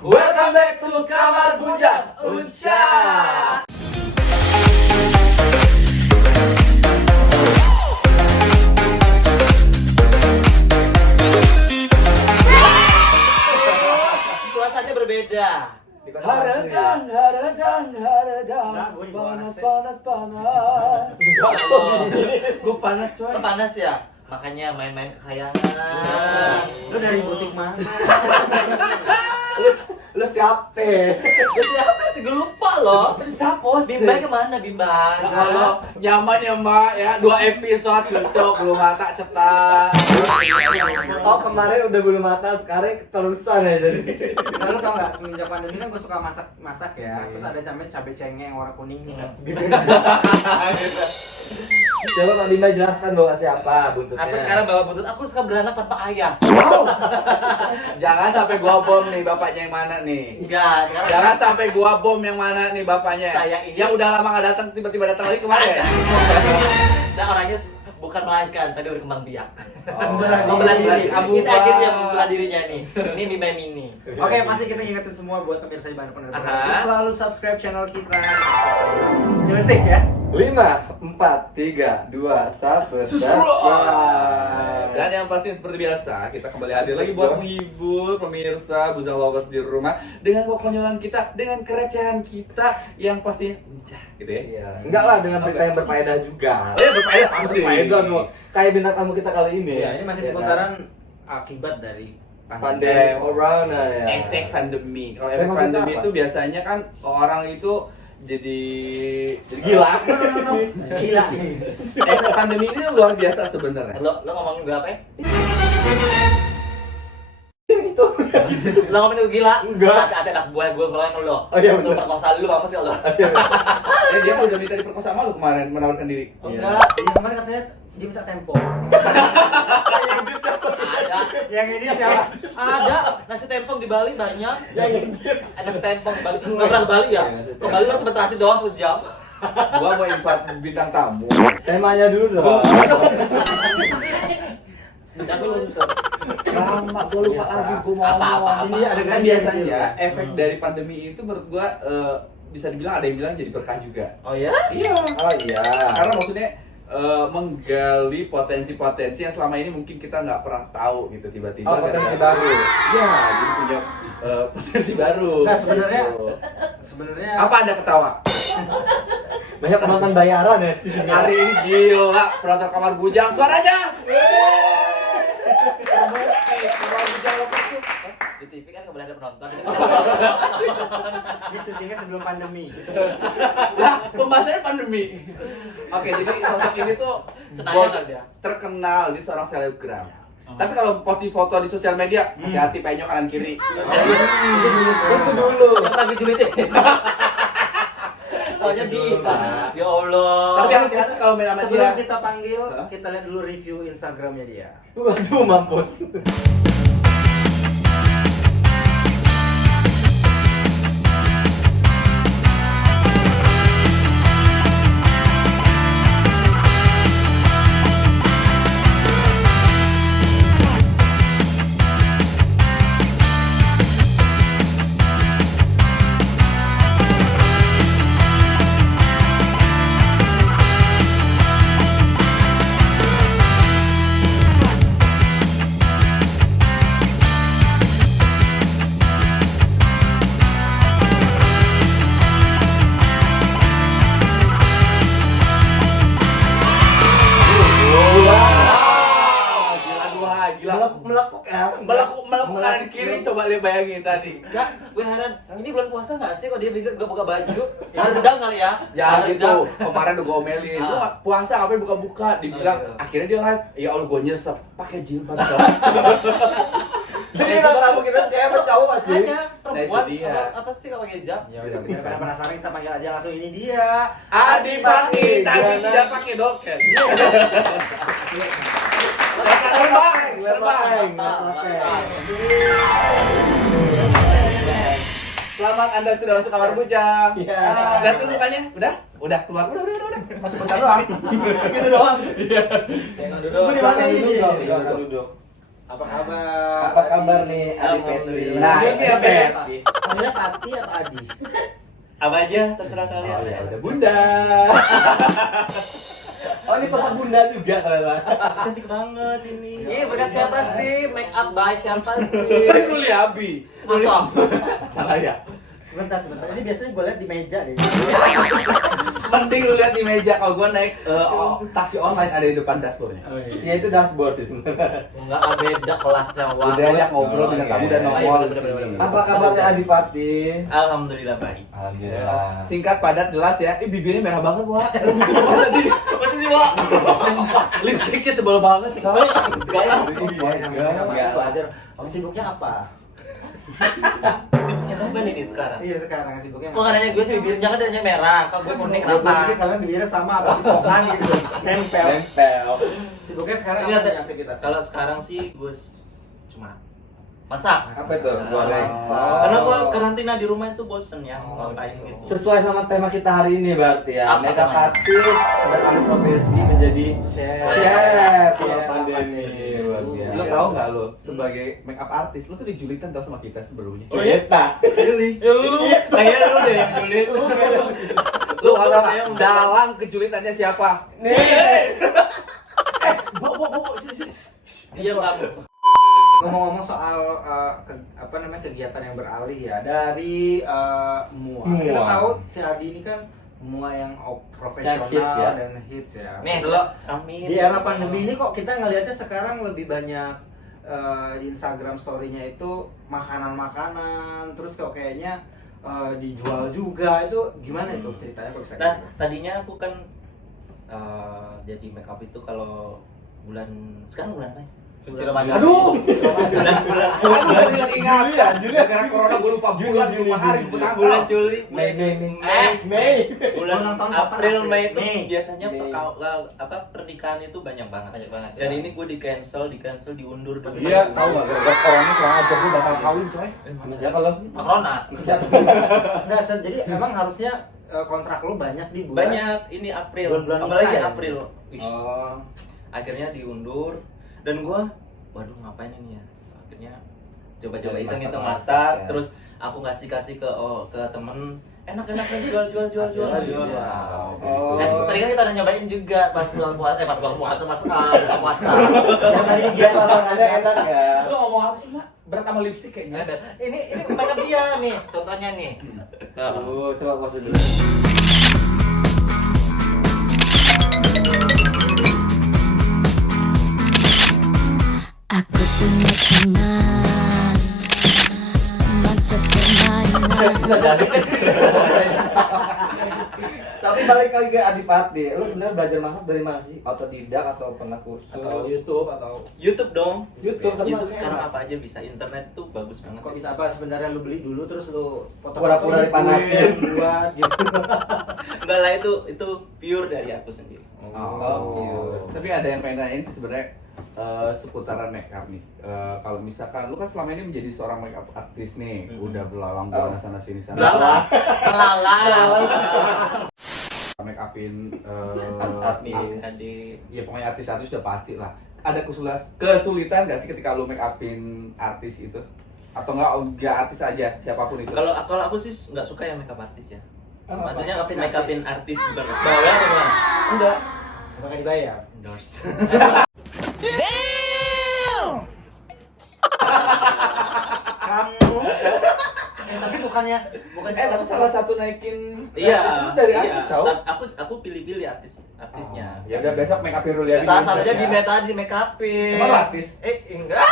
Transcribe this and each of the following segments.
Welcome back to Kamar Bujang Unca. Suasananya berbeda. Haradang, panas. Gue panas coy. Panas ya? Makanya main-main kekayangan. Lu dari butik mana? Lu siapa? Lu siapa sih? Gue lupa loh. Siapa sih? Bimbai kemana Bimbai? Halo, nyaman ya mbak ya, 2 episode cocok, bulu mata cetak. Oh kemarin udah bulu mata, sekarang keterusan ya jadi. Nah, lu tau gak, semenjak pandemi kan gue suka masak ya. Terus ada cabai cengeng warna kuning nih. Coba Pak Bimba jelaskan bawa siapa buntutnya. Aku sekarang bawa buntut. Aku suka beranak tanpa ayah. Jangan sampai gua bom nih bapaknya yang mana nih. Enggak, sekarang Jangan sampai gua bom yang mana nih bapaknya. Saya ini- yang udah lama gak datang tiba-tiba datang lagi kemarin. saya orangnya bukan melahirkan, tapi berkembang biak. Oh, Membelah diri. Abu Ini akhirnya membelah dirinya nih. Ini Bimbai Mini. Oke, pasti kita ingetin semua buat pemirsa di mana pun ada berada. Aha. Selalu subscribe channel kita. Nyeletik ya. 5, 4, 3, 2, 1, subscribe. Dan yang pasti seperti biasa, kita kembali hadir lagi buat menghibur pemirsa Bujang Lovers di rumah dengan kekonyolan kita, dengan kerecehan kita yang pasti uncah gitu ya. Iya. Enggak lah, dengan berita yang berfaedah juga. Oh ya berfaedah pasti. Berfaedah dong. Kayak bintang tamu kita kali ini. Iya, ini masih Ya kan? seputaran akibat dari Pandemi corona ya. Efek pandemi. Kalau efek Emang pandemi kita apa? itu biasanya kan orang itu jadi gila. Gila. Efek pandemi ini luar biasa sebenarnya. Lo ngomongin gue apa ya? Itu. Lo ngomongin gue gila? Enggak. Ada anak buah gue ngeroyok lo. Oh, iya, Suruh bener. perkosa lu apa sih lo? Dia udah minta diperkosa sama lu kemarin menawarkan diri. Oh, Iya. enggak. Iya, kemarin katanya dia minta tempo. Ada. Yang ini siapa? Ada. Nasi tempong di Bali banyak. Nasi tempong di Bali. Nggak pernah ke Bali ya? Ke Bali lo cuma terasi doang 1 jam. Gua mau invite bintang tamu. Temanya dulu dong. Sedang luntur. Lama, gue lupa Biasa. lagi gue mau Apa. ngomong. Ini ada Kan biasanya efek Hmm. dari pandemi itu menurut gua bisa dibilang ada yang bilang jadi berkah juga. Oh ya? Iya. Oh iya. Karena maksudnya menggali potensi-potensi yang selama ini mungkin kita nggak pernah tahu gitu tiba-tiba. Oh, potensi kan. baru. Iya, jadi punya potensi baru. Nah, sebenarnya Gitu. Apa Anda ketawa? Banyak penonton bayaran ya di sini. Hari ini gila, penonton Kamar Bujang suaranya. Kamar Bujang Lovers tuh. Di TV kan nggak boleh ada penonton. Ini syutingnya sebelum pandemi. Lah, pembahasannya pandemi. Oke, jadi sosok ini tuh Cenayang kan dia? terkenal di seorang selebgram. Tapi kalau posting foto di sosial media, hati-hati penyok kanan kiri. Serius? Itu dulu. Yang lagi julitin. Soalnya dia. Ya Allah. Tapi hati-hati kalau main sama Sebelum dia. kita panggil, Hah? kita lihat dulu review Instagramnya dia. Waduh mampus. Gila. Melekuk ya. Melekuk kanan kiri, coba lihat bayangin tadi. Enggak, gue heran. Ini bulan puasa nggak sih kok dia bisa buka baju? Harus sedang kali ya? Ya Harus gitu, sedang. kemarin udah gue omelin, lu Ah. puasa ngapain buka-buka, dibilang, Oh, iya. akhirnya dia live, ya Allah gue nyesep, pakai jilbab dong. Jadi kita tamu kita cewek apa cowok nggak sih? Makanya perempuan Nah, itu dia. apa sih kalau pakai hijab? Ya udah, kita pada penasaran, kita panggil aja langsung ini dia. Adi Bakti, tapi Gimana? tidak pakai doket. Terbang. Mantap, mantap. Selamat Anda sudah masuk kamar bujang. Iya. Udah tuh mukanya? Udah keluar. Udah. Masuk bentar doang. Gitu doang. Iya. Saya nggak duduk. Silakan duduk dong. Silakan duduk. Apa kabar? Apa kabar nih Adi Petri? Alhamdulillah. Nah, ini Adi Petri. Panggilnya Pati atau Adi? Apa aja terserah kalian. Oh ya udah Bunda. Oh ini sosok Bunda juga ternyata. Cantik banget ini. Iya, Berkat siapa sih? Make up by siapa sih? Ini kuliah Abi. Masa? Salah ya. Sebentar. Ini biasanya gue lihat di meja deh. Mending lu lihat di meja kalau gua naik taksi online ada di depan dashboardnya. Oh iya. Ya itu dashboard sih sebenarnya. Enggak beda kelasnya. Wah. Udah ajak ngobrol Oh, dengan iya. kamu dan Oh, iya, nongol. bener-bener. Apa kabarnya Adipati? Alhamdulillah baik. Alhamdulillah. Singkat padat jelas ya. Bibirnya merah banget, Wak. Masa sih, Wak? Lipstiknya tebal banget, coy. Enggak lah. Enggak. Wajar. Sibuknya apa? Sibuknya apa nih sekarang? Iya sekarang sibuknya. Kok nanya gue sih bibirnya kan adanya merah, kok gue kuning Gue pikir kenapa? kalian bibirnya sama apa sih pokan gitu. Nempel. Nempel. Sibuknya sekarang Ini apa ada nih aktivitas? Kalau sekarang sih gue cuma masak. Apa itu? Goreng. Karena gue karantina di rumah itu bosen ya, ngapain gitu. Sesuai sama tema kita hari ini berarti ya. Apa Makeup temanya? artist dan alih profesi menjadi Chef. chef Chef. selama pandemi. Luar biasa. Lo tau nggak lo sebagai makeup artist lo tuh dijulitan tau sama kita sebelumnya. Oh iya? Kita. Really? Ya lu, kayaknya lu deh yang julid. Lu tau nggak dalam kejulitannya siapa? Nih. Bo, sini. Diam kamu. Ngomong-ngomong soal kegiatan yang beralih ya dari mua. Mua. Kita tahu si Adi ini kan mua yang profesional hits ya. dan hits ya. Nih dulu, amin. Di era pandemi ini kok kita ngelihatnya sekarang lebih banyak di Instagram story-nya itu makanan-makanan, terus kok kayaknya dijual juga. Itu gimana itu ceritanya kok bisa Nah, gitu? tadinya aku kan jadi makeup itu kalau sekarang bulan apa ya? Suci Ramadan. Aduh. bulan Aku udah bilang ingat. Gara-gara corona gue lupa bulan, lupa hari, lupa tanggal. bulan Juli, Mei. bulan Ulang tahun kapan? April, Mei itu Mei. biasanya Mei. pernikahan itu banyak banget. Ya. Dan ini gue di cancel, diundur. Iya, tahu nggak gara-gara corona kurang ajar gue bakal kawin, coy. Sama siapa lo? Corona. Siapa? Nah, jadi emang harusnya kontrak lu banyak di bulan. Banyak ini April, Bulan-bulan apalagi nikah ya? April. Wih, Oh. akhirnya diundur dan gue, waduh ngapain ini ya? Akhirnya coba-coba Dari iseng-iseng masak-masak, masak, ya. terus aku kasih ke temen, enak jual. Iya. Oh. Tadi kan kita udah nyobain juga pas bulan puasa, pas buka puasa. Yang tadi dia masakannya enak ya. Lu ngomong apa sih, Mak? Berat sama lipstick kayaknya. Ini makeup dia nih, contohnya nih. Coba pause dulu. Aku punya teman sepermainan. Tapi balik lagi ke Adipati, lu sebenarnya belajar masak dari mana sih? Otodidak atau pernah kursus? Atau YouTube atau YouTube dong. YouTube, tapi YouTube masih sekarang enak. apa aja bisa, internet tuh bagus banget. kok bisa apa sebenarnya lu beli dulu terus lu Pura-pura dipanasin. buat gitu. Enggak lah, itu pure dari aku sendiri. Oh. Tapi ada yang pengen nanyain sih sebenarnya seputaran makeup nih. Kalau misalkan lu kan selama ini menjadi seorang makeup artist nih, udah belalang buana sana sini sana. Make upin Artis. ya pokoknya artis-artis udah pasti lah. Ada kesulitan gak sih ketika lu make upin artis itu? Atau enggak artis aja, siapapun itu? Kalau aku sih nggak suka yang makeup artis ya. Kenapa? Maksudnya Make-upin make upin artis bawel atau gimana? Enggak. Bakal dibayar. Endorse. Kamu tapi bukannya tapi salah satu naikin Iya. itu dari iya. artis tau? Aku pilih-pilih artisnya. Ya udah besok make upin dulu ya. Salah satunya Bime tadi make upin. Emang lu artis? Enggak.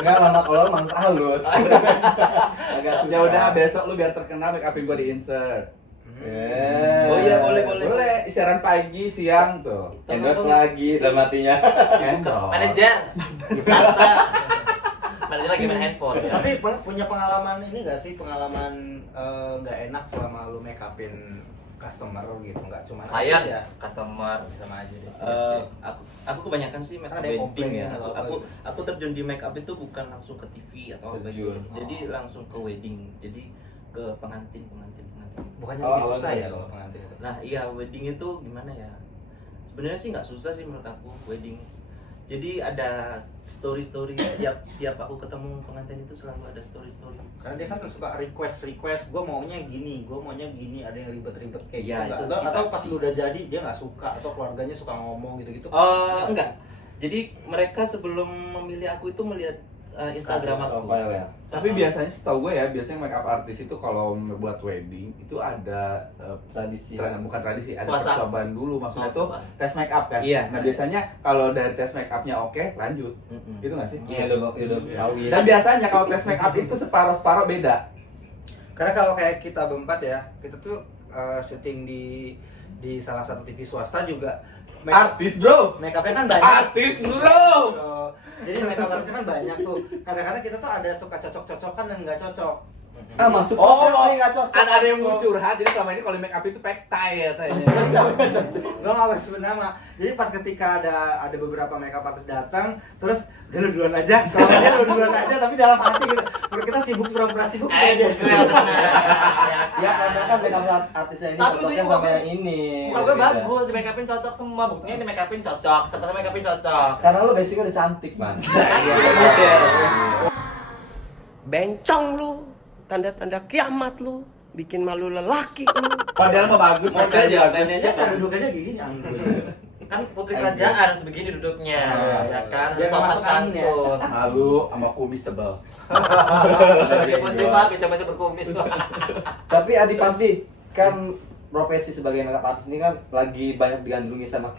Enggak lama kalau emang halus. Agak susah. Ya udah besok lu biar terkenal make upin gua di insert. Yeah. Oh iya, boleh. Boleh siaran pagi, siang tuh. Endorse lagi dalam hatinya. Endorse. Manajer. Santa. Manajer lagi main handphone ya. tapi punya pengalaman ini nggak sih, pengalaman nggak enak selama lu make upin customer gitu, nggak cuma Klien artis ya customer. sama aja deh. Aku kebanyakan sih make up Ada yang wedding komplain ya. atau apa Aku terjun di make up itu bukan langsung ke TV atau apa gitu. Terjun. Jadi langsung ke wedding. Jadi ke pengantin. bukannya Oh, lebih susah awalnya. ya kalau pengantin itu? Nah iya, wedding itu gimana ya? Sebenarnya sih nggak susah sih menurut aku wedding. Jadi ada story setiap aku ketemu pengantin itu selalu ada story. Karena dia kan suka request, gue maunya gini, ada yang ribet-ribet kayak Iya, gitu. itu Nggak? sih Atau pasti. pas lu udah jadi dia nggak suka atau keluarganya suka ngomong gitu-gitu. Enggak. Jadi mereka sebelum memilih aku itu melihat Instagram aku. Profile ya. Tapi biasanya setahu gue ya, biasanya makeup artist itu kalau buat wedding itu ada Tradisi. bukan tradisi, ada Puasa. percobaan dulu. Maksudnya Oh, tuh tes make up kan. Iya. Nah, biasanya kalau dari tes make upnya oke, lanjut. Mm-mm. Gitu nggak sih? Iya, udah kawin. Dan biasanya kalau tes make up itu separuh-separuh beda. Karena kalau kayak kita berempat ya, kita tuh syuting di salah satu TV swasta juga. Artis, bro. Make upnya kan banyak. Artis, bro. Jadi make up artisnya kan banyak tuh. Kadang-kadang kita tuh ada suka cocok-cocokan dan nggak cocok. Masuk. Oh, nggak cocok. ada yang mau curhat. Jadi selama ini kalau make up itu pack tie ya tanya. Gue nggak mau sebut nama. Jadi pas ketika ada beberapa makeup artis datang, terus udah lu duluan aja. Kalau dia lu duluan aja, tapi dalam hati gitu. Kalau kita sibuk pura-pura sibuk supaya dia. Ya karena kan makeup artisnya ini Tapi cocoknya itu sama muka- yang ini. Muka gue bagus, di make upin cocok semua. Buktinya di make upin cocok, sama make upin cocok. Karena lu basicnya udah cantik, Man. Bencong lu, tanda-tanda kiamat lu, bikin malu lelaki lu. Padahal mah bagus, Modelnya, modelnya Dia bagus. kan duduknya gini anggun. Kan putri kerajaan sebegini duduknya, ya kan? Biar Sopan masuk angin ya. santun. Malu sama kumis tebal. Musim banget, coba berkumis. Tapi Adipati kan profesi sebagai makeup artist ini kan lagi banyak digandrungi sama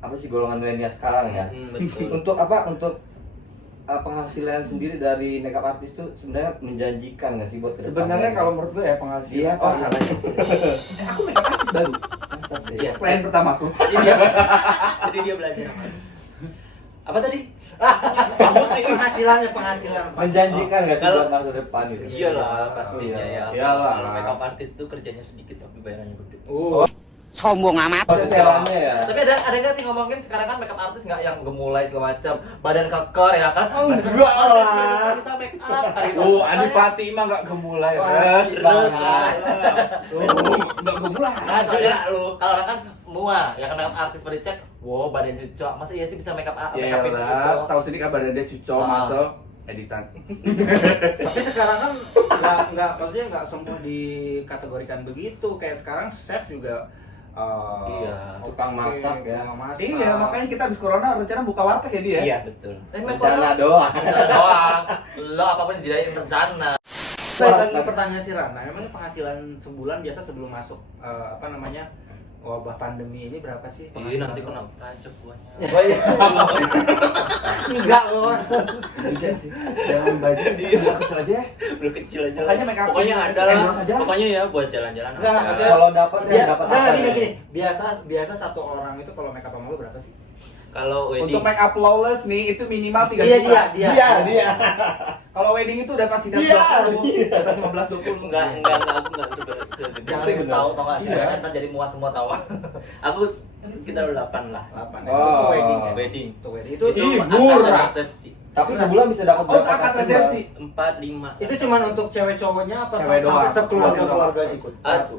apa sih golongan milenial sekarang ya. Betul. Untuk apa? Untuk penghasilan sendiri dari makeup artist tuh sebenarnya menjanjikan nggak sih buat kedepannya? Sebenarnya kalau menurut gue ya penghasilan. Iya, Oh, Pak. aku makeup artist baru. Masa sih? Iya. Klien pertamaku. Jadi dia belajar apa tadi? Kamu sih penghasilan. Menjanjikan nggak sih Kalau- buat masa depan gitu? Iyalah pastinya ya. Iyalah. Kalau makeup artist tuh kerjanya sedikit tapi bayarannya gede. Sombong amat. Proses sewaannya ya. Tapi ada nggak sih ngomongin sekarang kan makeup artist nggak yang gemulai segala macam, badan keker ya kan? Enggak Badan lah. nggak bisa make up kan gitu. Oh, Adipati mah nggak gemulai. Wah, Terus Nggak gemulai. kan soalnya kalau orang kan mual ya kan makeup artis pada cek, wow badan cucok, masa iya sih bisa make up Ya upin lah, gitu? tahu sendiri kan badan dia cucok, Ah. muscle, editan. Tapi sekarang kan nggak maksudnya nggak semua dikategorikan begitu. Kayak sekarang chef juga Iya, tukang masak ya. tukang masak. Iya, makanya kita habis corona rencana buka warteg ya dia. Iya betul. Rencana doang. Rencana doang. Lo apapun dijadiin rencana. Baik lagi pertanyaan si Rana, emang penghasilan sebulan biasa sebelum masuk apa namanya wabah pandemi ini berapa sih? Iya nanti kena pajak guanya. Oh iya. Enggak loh. Iya sih. Jangan baju dia kecil aja ya. Udah kecil aja. Pokoknya make up Pokoknya ada lah. endorse aja. Pokoknya ya buat jalan-jalan. Enggak, aja. maksudnya- Kalau dapat ya dapat apa? gini, ya? gini. Biasa satu orang itu kalau make up sama lu berapa sih? Kalau wedding Untuk make up flawless nih itu minimal 3 Dia, juta. Dia. Kalau wedding itu udah pasti di Dia, atas 20, dia. di atas 15 20. enggak aku enggak sebenarnya. Jangan Bener. tahu nggak sih? Iya. Kan ntar jadi muas semua tahu. Aku kita udah 8 lah. 8. Oh. Itu wedding ya. Wedding. Itu wedding. Itu Ih, akad murah. resepsi. Tapi sebulan bisa dapat Oh, itu akad resepsi. 4 5. itu cuman untuk cewek cowoknya apa Cewek sampai doang. sekeluarga ikut?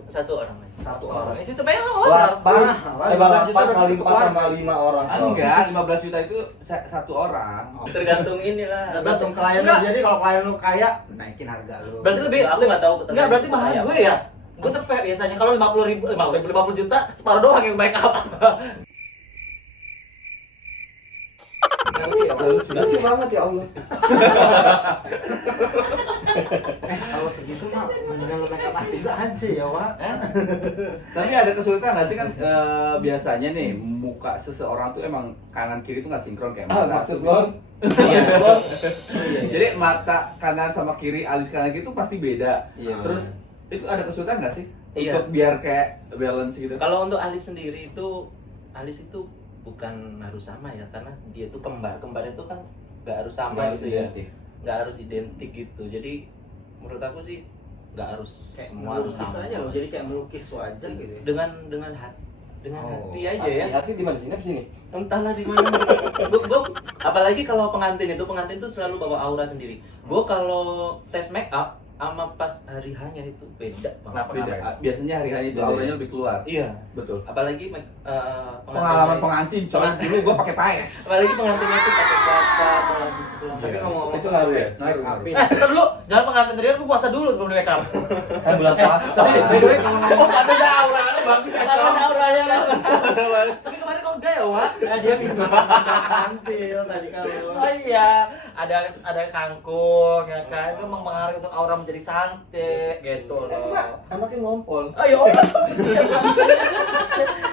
Satu orang aja. Satu orang. Itu coba yang Delapan, Mahal, coba 15 juta 8 kali dari 4 sama 5 orang. Enggak, 15 juta itu satu orang. tergantung inilah. Tergantung klien lu. Enggak. Jadi kalau klien lu kaya, naikin harga lu. Berarti lebih aku nggak tahu. Iya, Enggak berarti mahal gue ya. Gue cepet biasanya kalau 50 juta separuh doang yang make up. Lucu banget ya Allah. Kalau segitu mah mendingan lu make up artis aja ya, Wak. Tapi ada kesulitan nggak sih kan biasanya nih muka seseorang tuh emang kanan kiri tuh nggak sinkron kayak mata. Maksud lo? Iya. Jadi mata kanan sama kiri alis kanan kiri tuh pasti beda. Iya. Terus itu ada kesulitan nggak sih Iya. untuk biar kayak balance gitu? Kalau untuk alis sendiri itu alis itu bukan harus sama ya karena dia tuh kembar itu kan nggak harus sama Nggak gitu ya, identik. nggak harus identik gitu. Jadi menurut aku sih nggak harus Kayak semua harus melukis sama aja loh, jadi kayak melukis wajah gitu ya. dengan hati Oh. hati aja ya. Hati di mana sini? Di sini. Entahlah di mana. Apalagi kalau pengantin itu selalu bawa aura sendiri. Gue kalau tes make up sama pas hari hanya itu beda banget. Beda. Biasanya hari-hari itu auranya lebih keluar. Iya. Betul. Apalagi Pengalaman pengantin coy. Dulu gua pakai paes. Apalagi pengantinnya itu pakai puasa atau lagi sebelum. Tapi ngomong-ngomong Itu ngaruh ya? make up Ntar dulu, jangan pengantin tadi aku puasa dulu sebelum di make up. Kan bulan puasa. by the way ngomong-ngomong Nggak beda aura, lu bagus ya coy. auranya lah. Tapi kemarin kok enggak ya, Wak? nah, dia minggu tampil tadi kalau Oh iya, ada kangkung ya kan, itu mempengaruhi untuk aura menjadi cantik gitu loh. Anaknya ngompol. Ayo.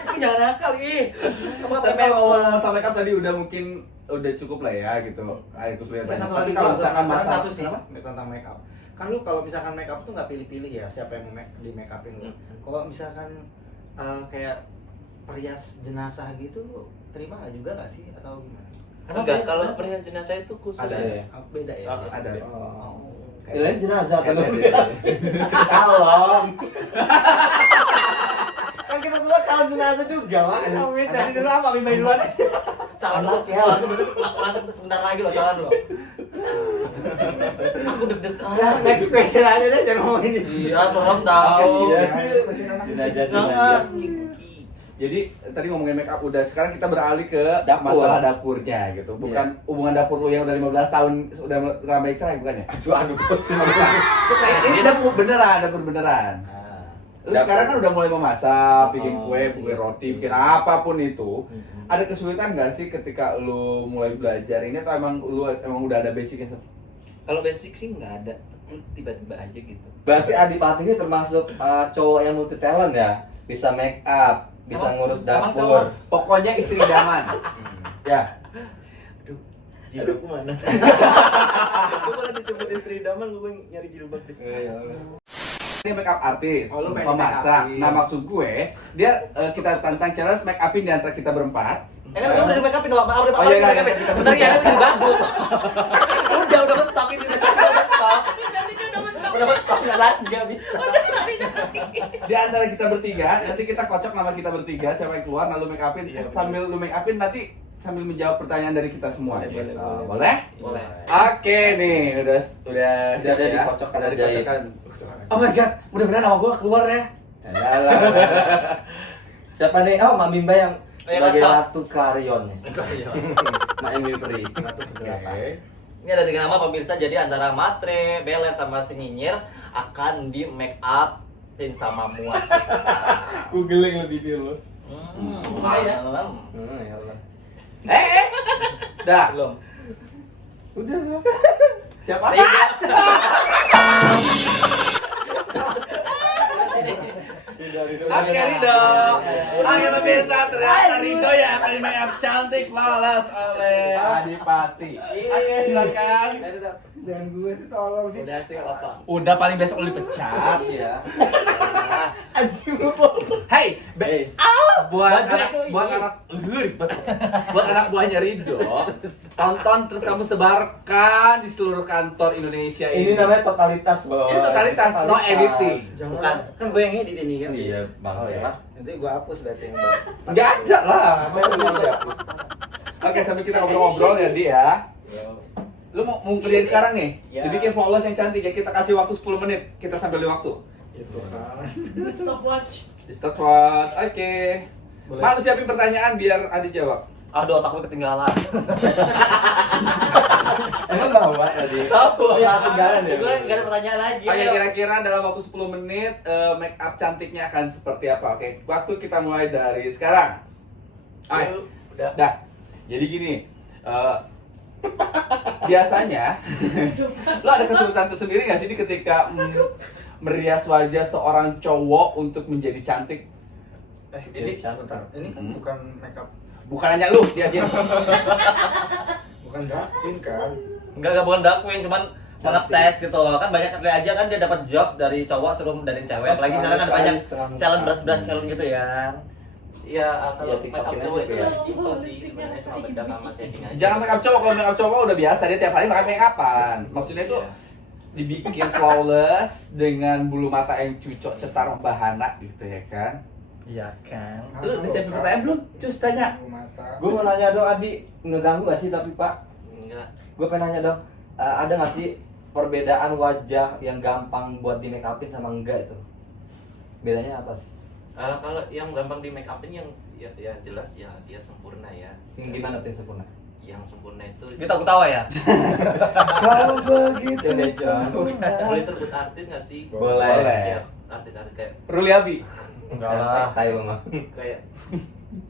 Ih, jangan nakal ih. Kamu apa Tapi kalau ngomong masalah makeup tadi udah mungkin udah cukup lah ya gitu. Aku sudah Nah, satu Tapi lagi kalau Bang, misalkan penasaran masalah satu sih kenapa? tentang make up. Kan lu kalau misalkan make up tuh nggak pilih-pilih ya siapa yang di make upin lu. Kalau misalkan kayak perias jenazah gitu lu terima nggak juga nggak sih atau gimana? Enggak, kalau perhiasan jenazah itu khusus. Ada ya. ya. Beda ya. Ah, Ada. Oh. Kalian jenazah kan? Calon. Kan kita semua calon jenazah juga, Mak. Amit dari dulu apa lima duluan? Calon tuh, calon tuh berarti ulang sebentar lagi loh calon loh. Aku deg-degan. Nah, next question aja deh jangan ngomong ini. Iya, serem tahu. Jenazah. Jadi tadi ngomongin make up udah, sekarang kita beralih ke Dapur. masalah dapurnya gitu. Bukan hubungan dapur lu yang udah 15 tahun udah ramai cerai bukan ya? Aduh, Ini dapur beneran, dapur beneran. Lu Dapur. sekarang kan udah mulai memasak, bikin Oh, kue, bikin roti, bikin apapun itu. Ada kesulitan nggak sih ketika lu mulai belajar ini atau emang lu udah ada basicnya? Kalau basic sih nggak ada, tiba-tiba aja gitu. Berarti Adipati ini termasuk cowok yang multi talent ya? Bisa make up, bisa ngurus emang dapur. cowok? Pokoknya istri idaman. Ya. Jilbabku mana? Gue kalau disebut istri idaman, gue nyari jilbab deh. Ini make up artis, Oh, lu main pemasak. make upin. Nah maksud gue, dia kita tantang challenge make upin di antara kita berempat. Ini udah di make upin, udah Oh, iya, iya, make upin. kita Bentar ya, ini bagus. Udah mentok ini, udah mentok. Udah mentok, nggak bisa. Di antara kita bertiga, nanti kita kocok nama kita bertiga, siapa yang keluar, nah lu make upin. Sambil lu make upin nanti sambil menjawab pertanyaan dari kita semua. Boleh, gitu. boleh, Boleh? Boleh. Oke nih, udah siap ada ya. dikocok, ada Ada jahit. dikocokan. Oh my god, mudah-mudahan nama gua keluar ya. Yalah. Siapa nih? Oh, Mak Bimba yang sebagai kocok. Ratu Clarion. Mak Emil Peri. Oke. Ini ada 3 nama pemirsa, jadi antara Matre, Bele, sama si Nyinyir akan di make up sama muat kita. Ku geling lebih dulu. Malam. Ya Allah. Dah. Belum. Udah loh. Siapa? Oke Rido. Oke pemirsa, ternyata Rido yang akan di make up cantik flawless oleh Adipati. Oke silakan. Jangan gue sih tolong sih. Udah sih apa? Udah paling besok lu dipecat. Iya. Anjing lu Pol. Hey, buat Baju anak itu buat ini. anak buat anak buahnya Rido, tonton terus kamu sebarkan di seluruh kantor Indonesia Ini namanya totalitas, Bos. Ini totalitas, no editing. Jangan kan gue yang edit ini kan. Iya, Bang. Oh, iya. Nanti gue hapus berarti yang Enggak ada lah, masa mau dihapus. Oke, sambil kita ngobrol-ngobrol ya dia. Lu mau kerjain sekarang nih? Ya. Dibikin flawless yang cantik ya, kita kasih waktu 10 menit. Kita sambil di waktu. itu kan. Stopwatch. Di stopwatch. Oke. Boleh. Mak, lu siapin pertanyaan biar Adi jawab. Aduh, otak gue ketinggalan. Emang bawa tadi? Tahu. Iya, ketinggalan ya. Gue nggak ada pertanyaan lagi. Oke, Ayo. kira-kira dalam waktu 10 menit make up cantiknya akan seperti apa? Oke, waktu kita mulai dari sekarang. Ayo. Udah. Dah. Jadi gini, biasanya lo ada kesulitan tersendiri nggak sih ini ketika merias wajah seorang cowok untuk menjadi cantik? Ini sebentar. Ini kan bukan makeup, Bukan hanya lu, dia. bukan drag queen kan. Enggak bukan dark queen, cuman ngetes gitu loh. Kan banyak kali aja kan dia dapat job dari cowok suruh dari cewek. Apalagi sekarang ada banyak challenge berat challenge gitu ya. Iya, kalau Iya, make up TikTokin cowok aja itu ya. simpel sih sebenarnya, cuma bedak sama setting aja. Jangan make up cowok, kalau make up cowok udah biasa, dia tiap hari pakai make upan. Maksudnya itu Iya. dibikin flawless dengan bulu mata yang cucok cetar bahana gitu ya kan. Iya kan. Lu udah siapin pertanyaan belum? Cus tanya. Mata. Gue mau nanya dong, Adi. Ngeganggu gak sih tapi, Pak? Enggak. Gue pengen nanya dong, ada gak sih perbedaan wajah yang gampang buat di make upin sama enggak itu. Bedanya apa sih? Kalau yang gampang di make upin yang ya jelas ya dia sempurna ya. Yang gimana tuh yang sempurna? Yang sempurna itu Kita ketawa ya. Kau begitu boleh sebut artis nggak sih? Boleh. Ya, artis-artis kayak Ruli Abi. Enggak lah. Tai lu mah.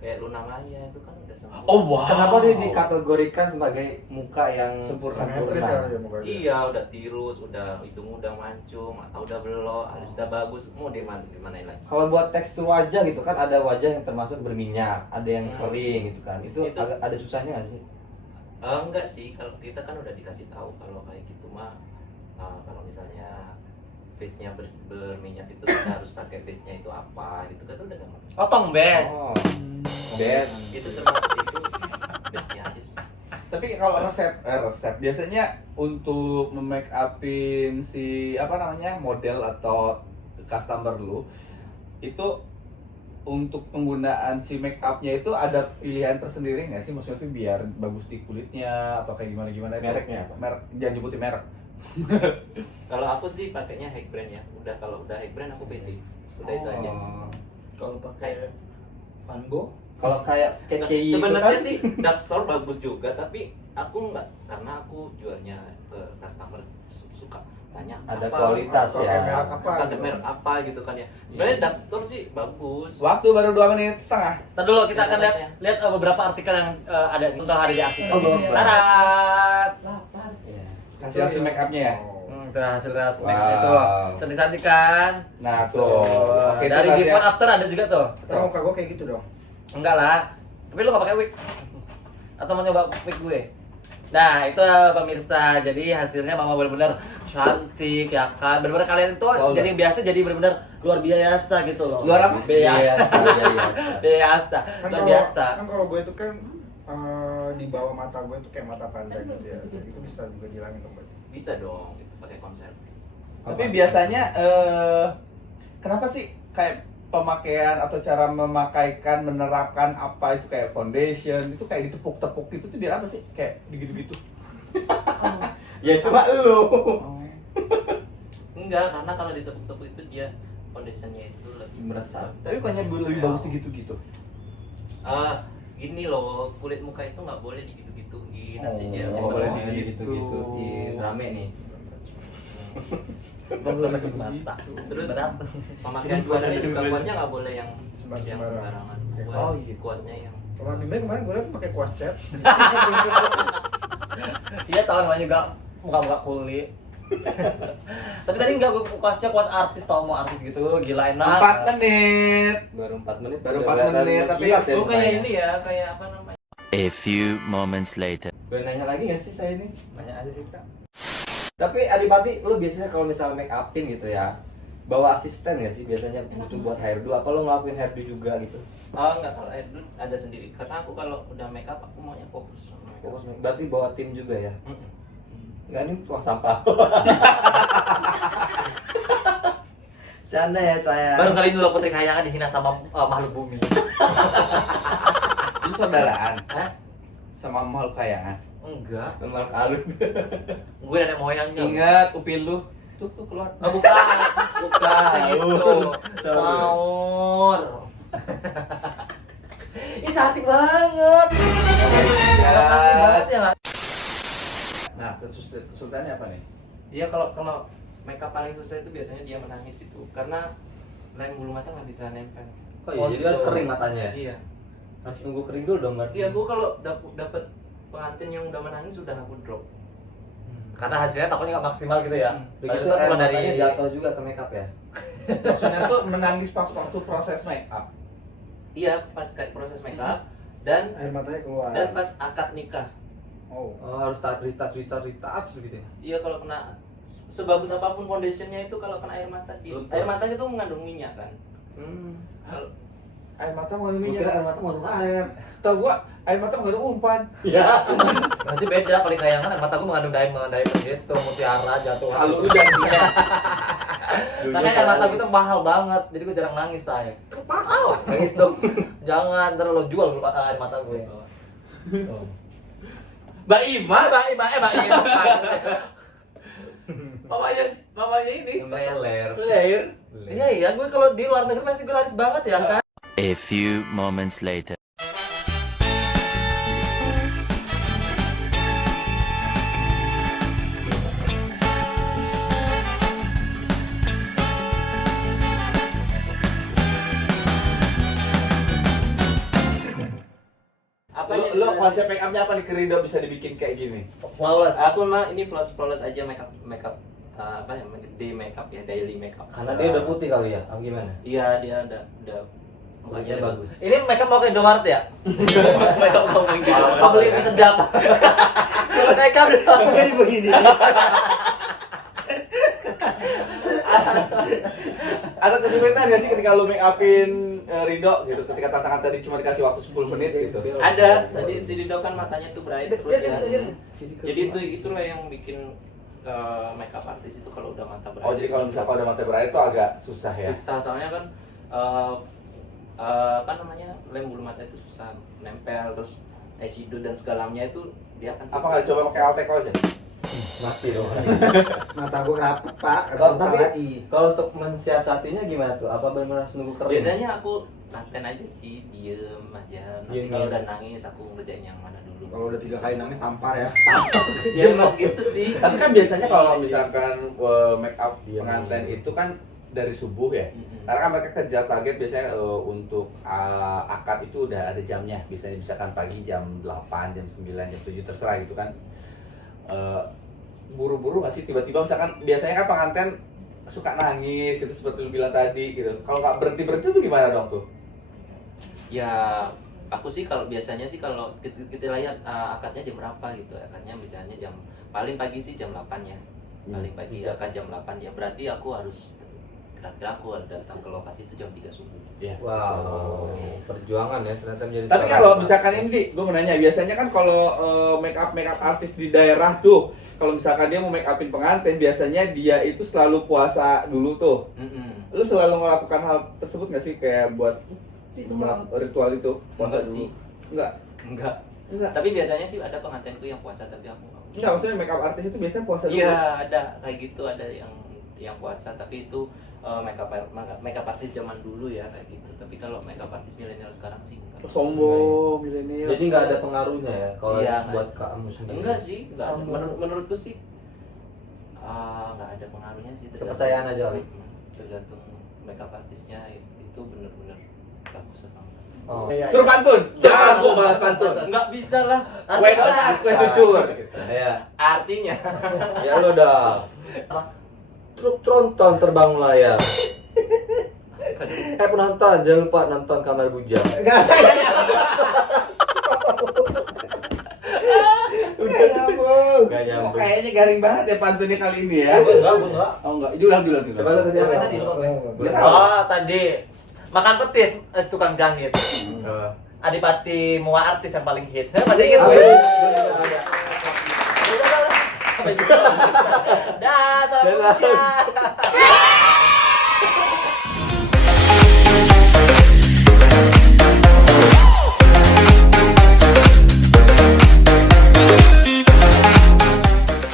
kayak Luna Maya itu kan udah sempurna. Oh wow. Kenapa dia dikategorikan sebagai muka yang Sempurna. Simetris ya mukanya. Iya, udah tirus, udah hidung udah mancung, mata udah belok, alis udah bagus, mau gimana lagi? Kalau buat tekstur wajah gitu kan ada wajah yang termasuk berminyak, ada yang kering gitu kan. Itu Itu. agak ada susahnya nggak sih? Enggak sih, kalau kita kan udah dikasih tahu kalau kayak gitu mah kalau misalnya face-nya berminyak itu kita harus pakai face-nya itu apa gitu kan udah gampang. Otong bes. Oh. Best. Itu termasuk itu face-nya aja sih. Tapi kalau resep biasanya untuk memake upin si apa namanya model atau customer lu itu untuk penggunaan si make upnya itu ada pilihan tersendiri nggak sih? Maksudnya tuh biar bagus di kulitnya atau kayak gimana itu? Mereknya apa? Merek, jangan nyebutin merek. Kalau aku sih pakainya High Brand ya. Kalau udah High Brand aku pede. Udah itu aja. Oh. Kalau pakai Van Gogh Kalau kayak Nah, KKI itu sebenarnya kan sih dark store bagus juga, tapi aku nggak, karena aku jualnya ke customer suka tanya ada apa, kualitas pakai ya. merek apa pakai gitu. merek apa gitu kan ya. Sebenarnya dark store sih bagus. Waktu baru 2 menit setengah. Ntar dulu kita akan lihat beberapa artikel yang ada untuk hari di artikel. Oh, boleh. Tarat. Iya. Hasil make upnya ya. Itu hasil make Wow. itu. Cantik-cantik kan. Nah tuh. Oke, itu Dari tadi before ya. after ada juga tuh. Tapi muka gue kayak gitu dong. Enggak lah. Tapi lu gak pakai wig. Atau mau nyoba wig gue? Nah, itu pemirsa. Jadi hasilnya Mama benar-benar cantik ya kan. Benar-benar kalian itu jadi biasa jadi benar-benar luar biasa gitu loh. Luar apa? Biasa. Biasa. Kan Luar kalau biasa. kan kalau gue itu kan di bawah mata gue itu kayak mata panda gitu ya. Itu bisa juga dihilangin dong berarti. Bisa dong gitu, pakai konsep. Tapi biasanya kenapa sih kayak pemakaian atau cara memakaikan menerapkan apa itu kayak foundation itu kayak ditepuk-tepuk gitu tuh biar apa sih? Kayak gitu-gitu. Ya itu mah lu. Enggak, karena kalau ditepuk-tepuk itu dia foundationnya itu lebih Meresap. Tapi bukannya lebih bagus gitu-gitu. Gini loh, kulit muka itu nggak boleh digitu-gituin, nanti dia Oh, boleh cepat gitu-gituin. Rame nih. Belum lagi mata. Terus Berat. pemakaian kuasnya juga kuasnya nggak boleh yang Sembarangan. sembarangan. Kuas, Oh, gitu. kuasnya yang Kalau Bimbe kemarin gue liat tuh pakai kuas cat. Iya tahu namanya juga muka-muka kulit. Tapi tadi enggak gue kuasnya kuas artis tau mau artis gitu gila enak. 4 menit. Baru 4 menit. Baru udah 4 kelihatan menit, tapi kilat ya kayak mukanya. ini ya, kayak apa namanya? A few moments later. Boleh nanya lagi nggak sih saya ini? Banyak aja sih kak. Tapi Adipati, lu biasanya kalau misalnya make upin gitu ya, bawa asisten nggak sih biasanya butuh buat hairdo? Apa lu ngelakuin hairdo juga gitu? Oh enggak, kalau hairdo ada sendiri. Karena aku kalau udah make up aku maunya fokus sama make up. Fokus make- berarti bawa tim juga ya? Mm-mm. Enggak, ini tukang sampah. Canda ya saya. Baru kali ini lo Putri Kayangan dihina sama makhluk bumi. Ini saudaraan Hah? sama makhluk kayangan. Enggak. Memang kalut. Gue nenek moyangnya. Ingat upil lu. Tuh keluar. Oh, bukan. Bukan gitu. Saur. Ini cantik banget. Makasih banget ya nggak? Nah, kesulitannya apa nih? Iya, kalau make up paling susah itu biasanya dia menangis itu karena lem bulu mata nggak bisa nempel. Oh iya, jadi harus kering matanya. Iya. Harus nunggu kering dulu dong berarti. Iya, gua kalau dapet pengantin yang udah menangis udah aku drop. Karena hasilnya takutnya nggak maksimal gitu ya. Begitu Padahal air itu matanya dari jatuh juga ke make up ya. Maksudnya tuh menangis pas waktu proses make up. Iya, pas kayak proses make up dan Air matanya keluar. pas akad nikah. Oh. Oh, harus retouch gitu ya. Iya, kalau kena sebagus apapun foundationnya itu kalau kena air mata Luntur. air mata itu mengandung minyak kan. Kalau Air mata mengandung Gua kira minyak. air mata mengandung air. Tahu gua air mata mengandung umpan. Ya. Berarti beda paling kayangan air mata gue mengandung diamond gitu, mutiara jatuh. Kalau udah sih. Makanya air mata gue tuh mahal banget, jadi gue jarang nangis saya. Mahal, nangis dong. Jangan, ntar lo jual air mata gue. Mbak Ima. Mbak Ima. Mamanya ini. Leler. Lahir. Iya, gue kalau di luar negeri masih gue laris banget ya kan. A few moments later. Apa Lo konsep make upnya apa nih Kerido bisa dibikin kayak gini? Flawless. Aku mah ini flawless aja makeup apa ya, day makeup ya, daily makeup. Karena dia udah putih kali ya, apa gimana? Iya, dia udah Kulitnya bagus. Ini makeup mau ke Indomaret ya? Makeup mau ke Indomaret. Mau beli mie sedap. Makeup dong. Begini. Ada kesulitan nggak sih ketika lo make upin Rido gitu? Ketika tantangan tadi cuma dikasih waktu 10 menit gitu. Ada tadi si Rido kan matanya tuh bright terus ya. Jadi itulah yang bikin makeup artist itu kalau udah mata bright. Oh jadi kalau misalkan udah mata bright itu agak susah ya? Susah soalnya kan apa namanya, lem bulu mata itu susah nempel, terus eyeshadow dan segalanya itu dia akan Apa nggak coba pakai Alteco aja? Mati dong. Mata gue rapet pak, Kalau resep tapi lagi. kalau untuk mensiasatinya gimana tuh? Apa benar harus nunggu kering? biasanya aku laten aja sih, diem aja. Nanti Diem. kalau udah nangis aku ngerjain yang mana dulu. Kalau udah 3 kali nangis tampar ya. Ya emang gitu sih. Tapi kan biasanya kalau misalkan make up pengantin itu kan dari subuh ya. Karena kan mereka kejar target biasanya untuk akad itu udah ada jamnya. Biasanya misalkan pagi jam 8, jam 9, jam 7 terserah gitu kan. Buru-buru nggak sih tiba-tiba misalkan biasanya kan pengantin suka nangis gitu seperti lu bilang tadi gitu. Kalau nggak berhenti tuh gimana dong tuh? Ya aku sih kalau biasanya sih kalau kita lihat akadnya jam berapa gitu. Akadnya misalnya jam paling pagi sih jam 8 ya. Paling pagi akad jam 8 ya. Berarti aku harus kira-kira aku datang ke lokasi itu jam 3 subuh. Yes. Wow, perjuangan ya ternyata menjadi. Tapi seorang kalau artis. misalkan ini, gue mau nanya, biasanya kan kalau make up artis di daerah tuh, kalau misalkan dia mau make upin pengantin, biasanya dia itu selalu puasa dulu tuh. Lu selalu melakukan hal tersebut nggak sih, kayak buat ritual itu puasa Enggak dulu? sih. Enggak. Enggak. Tapi biasanya sih ada pengantinku yang puasa tapi aku nggak. Enggak, maksudnya make up artis itu biasanya puasa dulu. Iya, ada kayak gitu, ada yang puasa tapi itu makeup artis zaman dulu ya kayak gitu. Tapi kalau makeup artis milenial sekarang sih enggak. Sombong, milenial. Jadi nggak ada pengaruhnya ya kalau Iya, buat nggak. kamu sendiri. Enggak sih, enggak ada. Menurutku sih nggak ada pengaruhnya sih. Kepercayaan aja kali. Tergantung makeup artisnya itu bener-bener bagus apa enggak. Oh. Suruh pantun. Jago banget pantun. Enggak bisa lah. Kue donat, kue cucur. Ya, Artinya ya lo dah. Truk tronton terbang layar. Penonton jangan lupa nonton Kamar Bujang. Enggak nyambung. Gak Kok nyambung. kayaknya garing banget ya pantunnya kali ini ya? Enggak. Oh enggak, diulang. Coba lo kerja Apa apa tadi? Nggak tahu. Oh, tadi makan petis tukang jahit. Adipati Mua artis yang paling hit. Saya masih ingat. Dah, salam